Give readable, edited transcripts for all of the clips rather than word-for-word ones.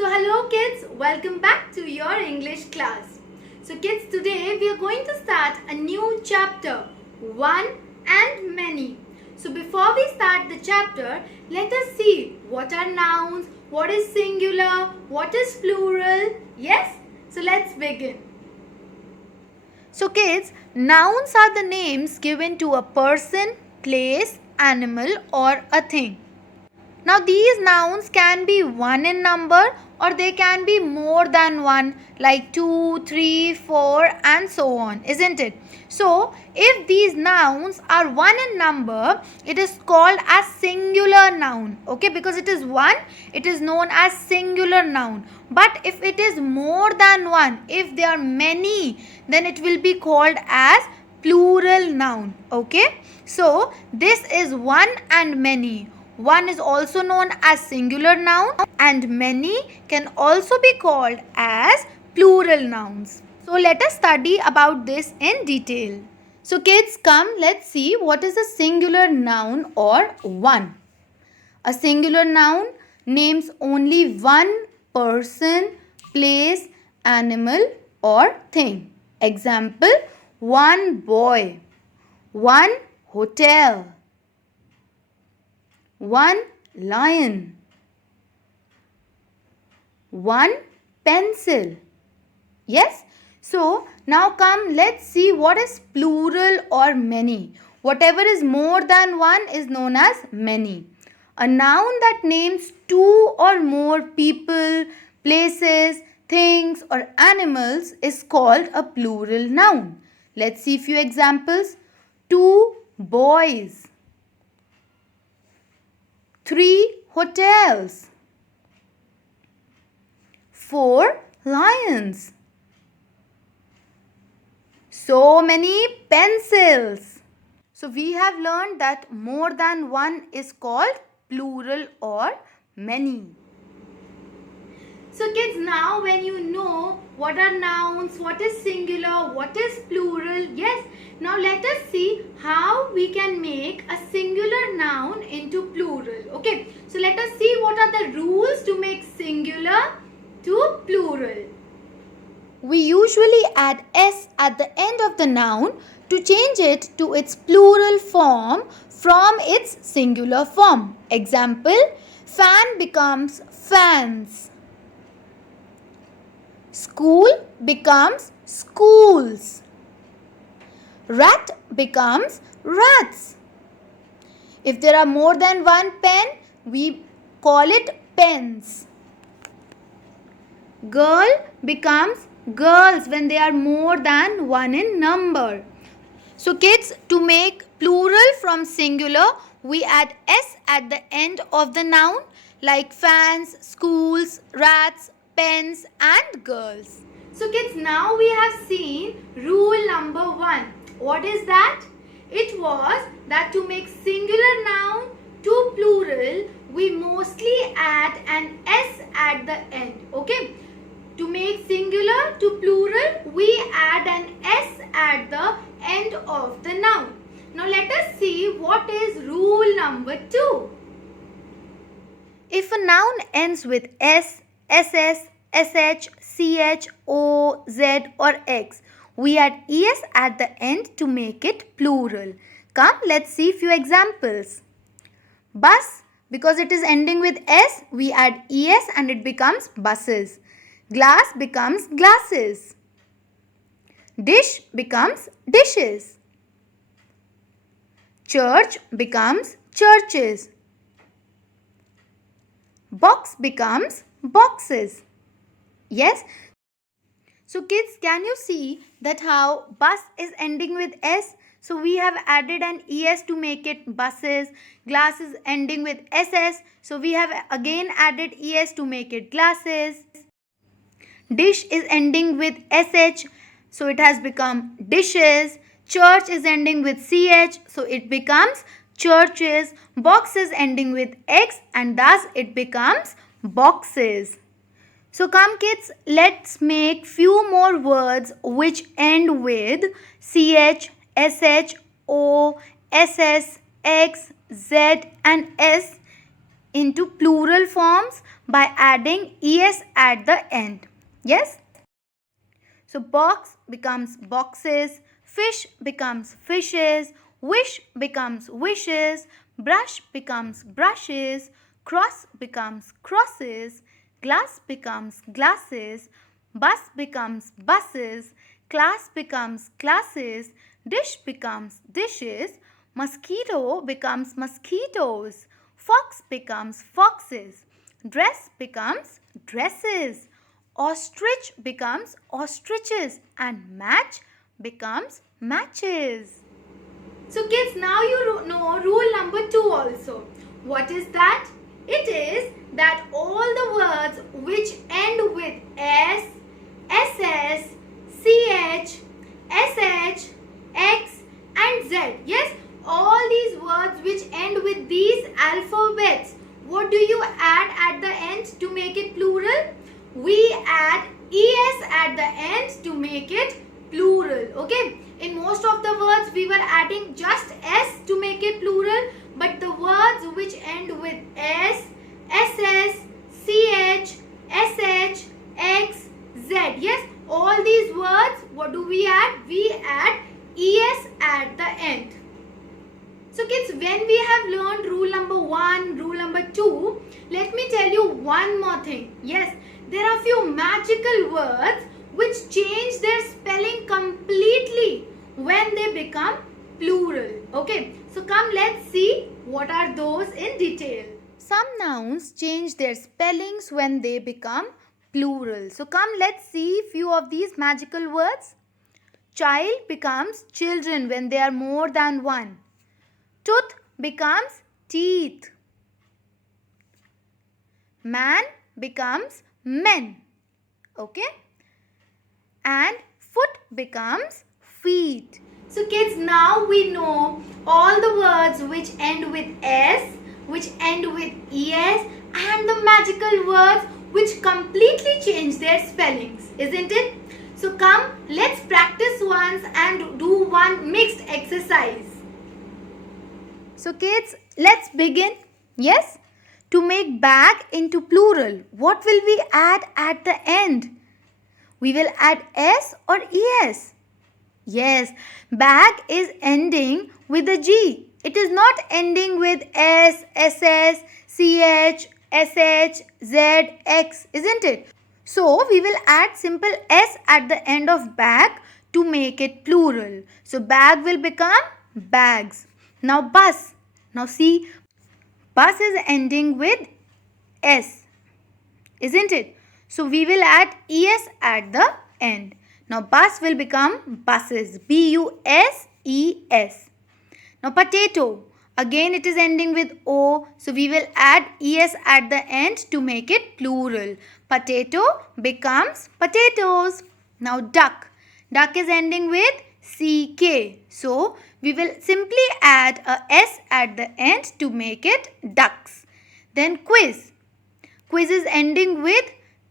So hello kids, welcome back to your English class. So kids, today we are going to start a new chapter, one and many. So before we start the chapter, let us see what are nouns, what is singular, what is plural. Yes? So let's begin. So kids, nouns are the names given to a person, place, animal or a thing. Now these nouns can be one in number or they can be more than one, like 2, 3, 4 and so on, isn't it? So if these nouns are one in number, it is called as singular noun. Okay, because it is one, it is known as singular noun. But if it is more than one, if there are many, then it will be called as plural noun. Okay, so this is one and many. One is also known as singular noun and many can also be called as plural nouns. So let us study about this in detail. So kids, come, let's see what is a singular noun or one. A singular noun names only one person, place, animal or thing. Example, one boy, one hotel, one lion, one pencil. Yes? So now come, let's see what is plural or many. Whatever is more than one is known as many. A noun that names two or more people, places, things or animals is called a plural noun. Let's see a few examples. Two boys, 3 hotels, 4 lions, so many pencils. So we have learned that more than one is called plural or many. So kids, now when you know what are nouns, what is singular, what is plural, yes, now let us see how we can make a singular noun into plural. Okay, so let us see what are the rules to make singular to plural. We usually add s at the end of the noun to change it to its plural form from its singular form. Example, fan becomes fans. School becomes schools. Rat becomes rats. If there are more than one pen, we call it pens. Girl becomes girls when they are more than one in number. So kids, to make plural from singular, we add s at the end of the noun like fans, schools, rats, pens and girls. So kids, now we have seen rule number 1. What is that? It was that to make singular noun to plural, we mostly add an s at the end. Okay? To make singular to plural, we add an s at the end of the noun. Now let us see what is rule number 2. If a noun ends with s, ss, sh, ch, o, z or x, we add es at the end to make it plural. Come, let's see a few examples. Bus, because it is ending with s, we add es and it becomes buses. Glass becomes glasses. Dish becomes dishes. Church becomes churches. Box becomes boxes. Yes? So kids, can you see that how bus is ending with s? So we have added an es to make it buses. Glass is ending with ss. So we have again added es to make it glasses. Dish is ending with sh. So it has become dishes. Church is ending with ch. So it becomes churches. Box is ending with x and thus it becomes boxes. So come kids, let's make few more words which end with ch, sh, o, ss, x, z and s into plural forms by adding es at the end. Yes? So box becomes boxes, fish becomes fishes, wish becomes wishes, brush becomes brushes, cross becomes crosses, glass becomes glasses, bus becomes buses, class becomes classes, dish becomes dishes, mosquito becomes mosquitoes, fox becomes foxes, dress becomes dresses, ostrich becomes ostriches, and match becomes matches. So kids, now you know rule number 2 also. What is that? It is that all the words which end with S, SS, CH, SH, X and Z. Yes, all these words which end with these alphabets. What do you add at the end to make it plural? We add es at the end to make it plural. Okay, in most of the words we were adding just s to make it plural, but the words which end with s, ss, ch, sh, x, z, yes, all these words, what do we add? We add es at the end. So kids, when we have learned rule number 1, rule number 2, let me tell you one more thing. Yes, there are few magical words which change their spelling completely when they become plural. Okay, so come, let's see what are those in detail. Some nouns change their spellings when they become plural. So come, let's see few of these magical words. Child becomes children when they are more than one. Tooth becomes teeth. Man becomes men. Okay? And foot becomes feet. So kids, now we know all the words which end with S, which end with ES, and the magical words which completely change their spellings, isn't it? So come, let's practice once and do one mixed exercise. So kids, let's begin. Yes? To make bag into plural, what will we add at the end? We will add S or ES. Yes, bag is ending with a G. It is not ending with S, SS, CH, SH, Z, X, isn't it? So we will add simple S at the end of bag to make it plural. So bag will become bags. Now bus. Now see, bus is ending with S, isn't it? So we will add ES at the end. Now bus will become buses. B-U-S-E-S. Now potato. Again it is ending with O. So we will add ES at the end to make it plural. Potato becomes potatoes. Now duck. Duck is ending with CK. So we will simply add a S at the end to make it ducks. Then quiz. Quiz is ending with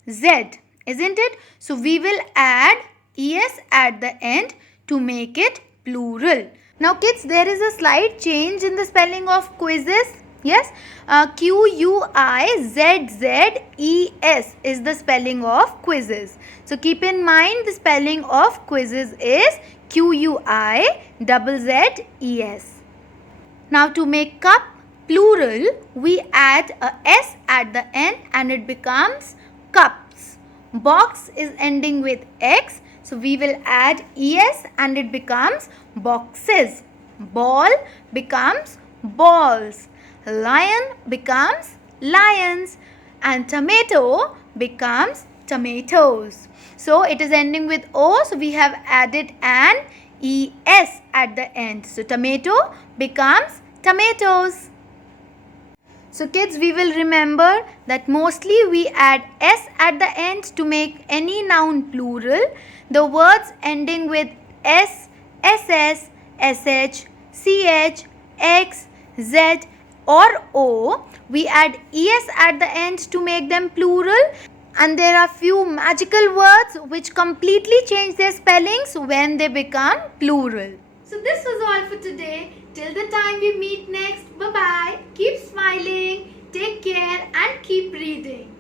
Z, isn't it? So we will add ES at the end to make it plural. Now kids, there is a slight change in the spelling of quizzes. Yes, Q-U-I-Z-Z-E-S is the spelling of quizzes. So keep in mind the spelling of quizzes is Q-U-I-Z-Z-E-S. Now to make cup plural, we add a S at the end and it becomes cups. Box is ending with X, so we will add ES and it becomes boxes. Ball becomes balls. Lion becomes lions. And tomato becomes tomatoes. So it is ending with O, so we have added an ES at the end. So tomato becomes tomatoes. So kids, we will remember that mostly we add S at the end to make any noun plural. The words ending with S, SS, SH, CH, X, Z or O, we add ES at the end to make them plural. And there are few magical words which completely change their spellings when they become plural. So this was all for today. Till the time we meet next, bye-bye. Keep smiling. Take care and keep reading.